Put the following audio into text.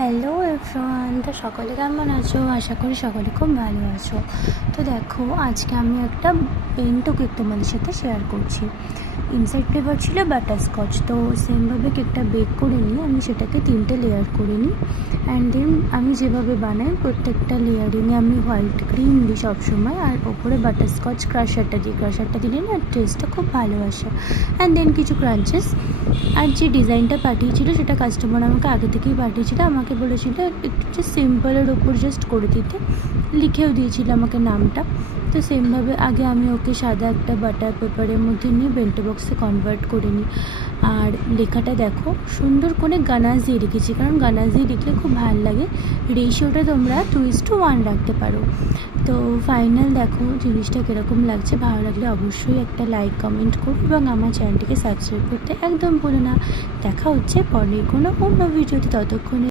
Hello everyone, তো সকলে কেমন আছো? আশা করি সকলে খুব ভালো আছো। তো দেখো, আজকে আমি একটা পেন্টো কেক তোমাদের সাথে শেয়ার করছি। ইনসাইড ফ্লেভার ছিল বাটারস্কচ। তো সেমভাবে কেকটা বেক করে নিয়ে আমি সেটাকে 3টে লেয়ার করে নিই। অ্যান্ড দেন আমি যেভাবে বানাই প্রত্যেকটা লেয়ারিংয়ে আমি হোয়াইট ক্রিম দিই সবসময়, আর ওপরে বাটারস্কচ ক্রাশারটা দিলে না টেস্টটা খুব ভালো আসে। অ্যান্ড দেন কিছু ক্রাঞ্চেস। আর যে ডিজাইনটা পাঠিয়েছিল সেটা কাস্টমার আমাকে আগে থেকেই পাঠিয়েছিল। আমাকে বলেছিল একটু জাস্ট সিম্পলের ওপর জাস্ট করে দিতে, লিখেও দিয়েছিল আমাকে নামটা। তো সেমভাবে আগে আমি ওকে সাদা একটা বাটার পেপারের মধ্যে নিয়ে বেন্টো বক্সে কনভার্ট করে নিই। আর লেখাটা দেখো সুন্দর করে গানাজ দিয়ে রেখেছি, কারণ গানাজ দিয়ে লিখলে খুব ভালো লাগে। রেশিওটা তোমরা 2:1 রাখতে পারো। তো ফাইনাল দেখো জিনিসটা কীরকম লাগছে। ভালো লাগলে অবশ্যই একটা লাইক কমেন্ট করো এবং আমার চ্যানেলটিকে সাবস্ক্রাইব করতে একদম ভুলো না। দেখা হচ্ছে পরে কোনো অন্য ভিডিওতে, ততক্ষণে